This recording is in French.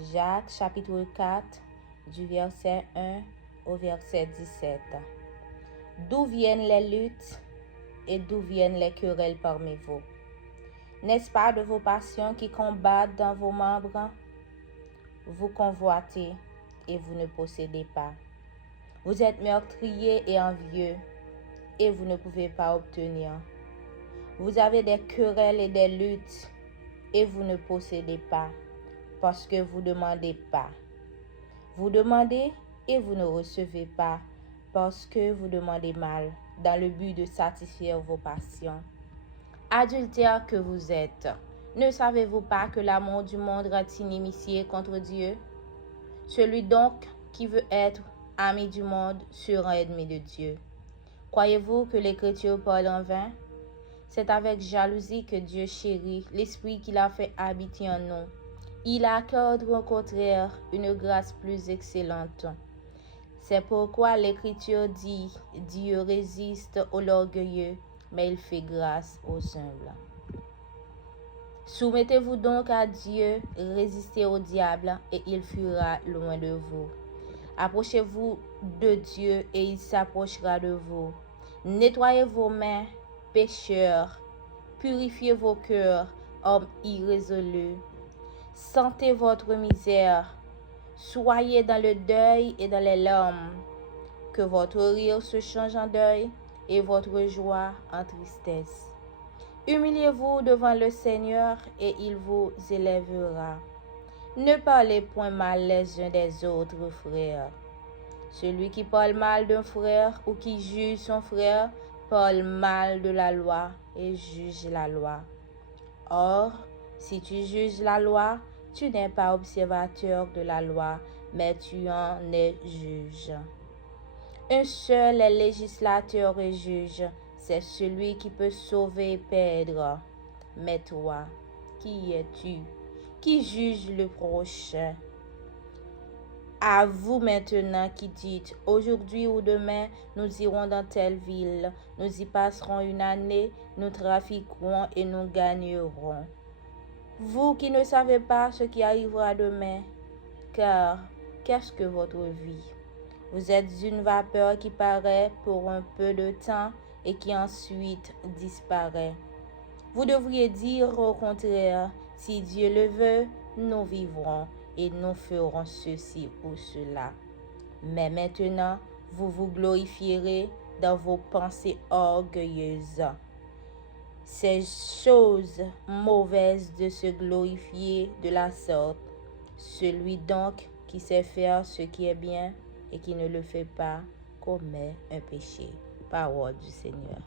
Jacques chapitre 4, du verset 1 au verset 17. D'où viennent les luttes et d'où viennent les querelles parmi vous? N'est-ce pas de vos passions qui combattent dans vos membres? Vous convoitez et vous ne possédez pas. Vous êtes meurtriers et envieux et vous ne pouvez pas obtenir. Vous avez des querelles et des luttes et vous ne possédez pas parce que vous ne demandez pas. Vous demandez et vous ne recevez pas parce que vous demandez mal dans le but de satisfaire vos passions. Adultères que vous êtes, ne savez-vous pas que l'amour du monde rend inimitié contre Dieu? Celui donc qui veut être ami du monde sera ennemi de Dieu. Croyez-vous que l'Écriture parle en vain? C'est avec jalousie que Dieu chérit l'Esprit qu'il a fait habiter en nous. Il accorde au contraire une grâce plus excellente. C'est pourquoi l'Écriture dit, Dieu résiste aux orgueilleux, mais il fait grâce aux humbles. Soumettez-vous donc à Dieu, résistez au diable et il fuira loin de vous. Approchez-vous de Dieu et il s'approchera de vous. Nettoyez vos mains, pécheurs. Purifiez vos cœurs, hommes irrésolus. Sentez votre misère. Soyez dans le deuil et dans les larmes. Que votre rire se change en deuil et votre joie en tristesse. Humiliez-vous devant le Seigneur et il vous élèvera. Ne parlez point mal les uns des autres, frères. Celui qui parle mal d'un frère ou qui juge son frère parle mal de la loi et juge la loi. Or, si tu juges la loi, tu n'es pas observateur de la loi, mais tu en es juge. Un seul est législateur et juge, c'est celui qui peut sauver et perdre. Mais toi, qui es-tu? Qui juge le prochain? À vous maintenant qui dites, aujourd'hui ou demain, nous irons dans telle ville, nous y passerons une année, nous trafiquerons et nous gagnerons. Vous qui ne savez pas ce qui arrivera demain, car qu'est-ce que votre vie? Vous êtes une vapeur qui paraît pour un peu de temps et qui ensuite disparaît. Vous devriez dire au contraire, si Dieu le veut, nous vivrons et nous ferons ceci ou cela. Mais maintenant, vous vous glorifierez dans vos pensées orgueilleuses. C'est chose mauvaise de se glorifier de la sorte. Celui donc qui sait faire ce qui est bien et qui ne le fait pas commet un péché. Parole du Seigneur.